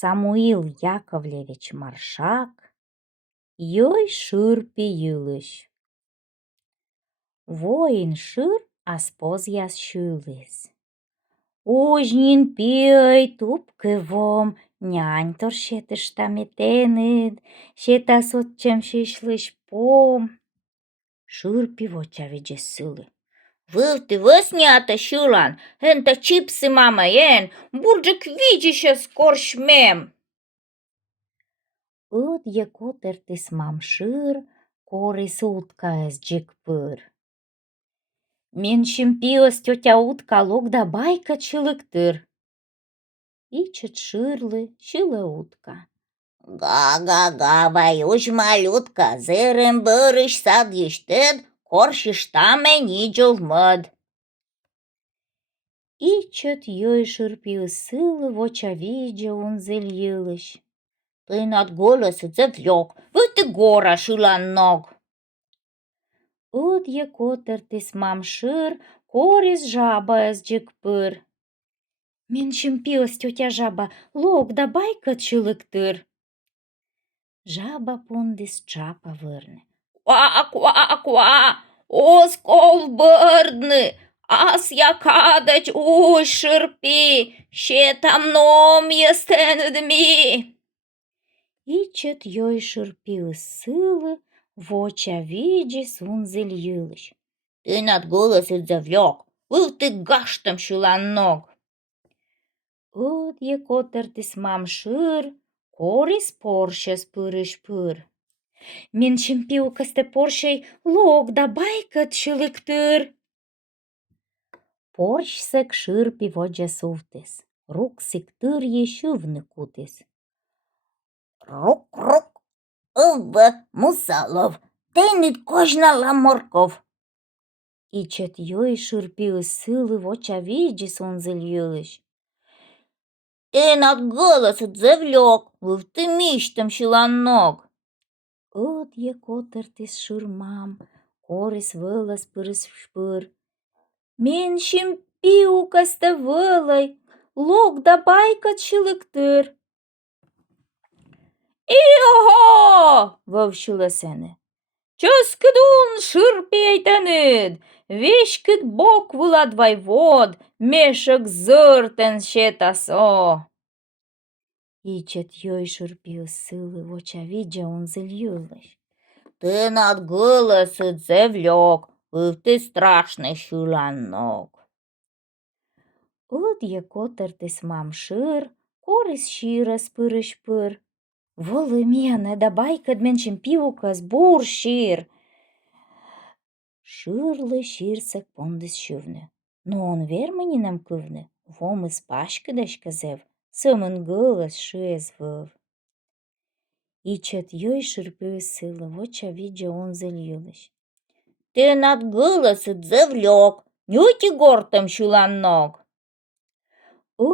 Самуил Яковлевич Маршак йой шырпе йылыш. Воин шыр аспоз яс шӱлес. Ужнин пиой тупкывом нянь торшетыш таметеныт, шетасот чем шишлыш пом. Шырпи вочавиджес сылы. Вывты вăснята çылан, enta чипсы мама ен, бурджик видишес коршмем. Ыт екотертис мам шыр, корис уткаес джик пыр. Мен шимпиос тетя утка логда байка чылыктыр. Ичет шырлы, чылы утка. Га-га-га, баюш малютка, зырым бырыш сад йыштыд, коршыштаме нijылмыд. Ичет йой шырпиос сылы вочавиджа унзель йылыш. Тынат голос зевлёк, вăты гора шылан ног. Ыт екотертис мам шыр, корис жабаес джик пыр. Мен шимпиос тетя жаба логда байка чылыктыр. Жаба пондис чапа вырны. Ква-ква-ква, оскол бырдны, ас якадач уй шырпи, шетамном естенедми. Ичет йой шырпиос сылы, вочавиджес унзель йылыш. Тынат голос зевлёк, вăты гаштам шылан ног. Ыт екотертис мам шыр, корис поршес пырыш пыр. Мен шимпиукасте поршей логда байкат чылыктыр. Поршсек шырпи воджа сувтес, руксик тырье шывны кутес. Рук-рук, Мусалов, тенит кожнала морков. Ичет йой шырпиос сылы вочавиджес унзель йылыш. Тынат голос зевлёк, вăты миштам шылан ног. Ыт екотертис шырмам, корис вылас пырыс шпыр. Мен шимпиукасте вылай, логда байкат чылыктыр. Иho! Вăвçылăсене. Чăскăдун шырпи әйтәнід, вешкіт бок вылад вайвод, мешок зыртен шетасо. Ичет йой шырпиос сылы вочавиджа унзель йылыш. Тынат голос зевлёк, вăты страшный шылан ног. Ыт екотертис мам шыр, корис ширас пырыш пыр. Вăлы мене да байкăд мен шимпиукас бур шир. Шырлы ширсек пондис шывны. Но он вермăнинам кывны, вомыс пашкăдаш кăзев, сăмăн голос шиес вăв. Ичет йой шырпиос сылы вочавиджа унзель йылыш. Тынат голос зевлёк, нюти гортам шылан ног.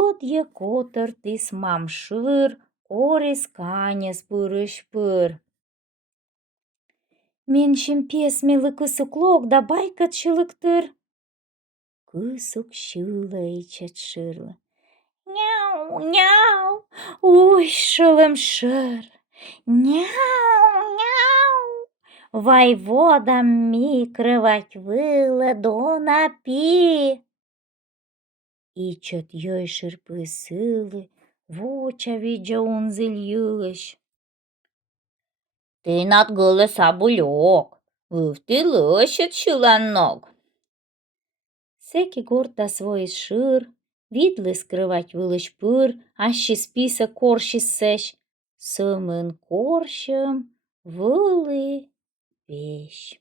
Ыт екотертис мам шыр, корис канес пырыш пыр. Мен шимпесмелы кысук логда байкат чылыктыр. Кысук шылы ичет шырлы. Няу, няу, Уй, шылым шыр. Няу, няу. Вайводам микрывать вылы донапи. Ичет йой шырпы сылы, вочавиджа унзель йылыш. Тынат голос абулёк, вăты лăшет шылан ног. Секи горта свой шыр, видлы скрывать вылыш пыр, аще списа коршис сеш. Сымын коршым вылы вещь.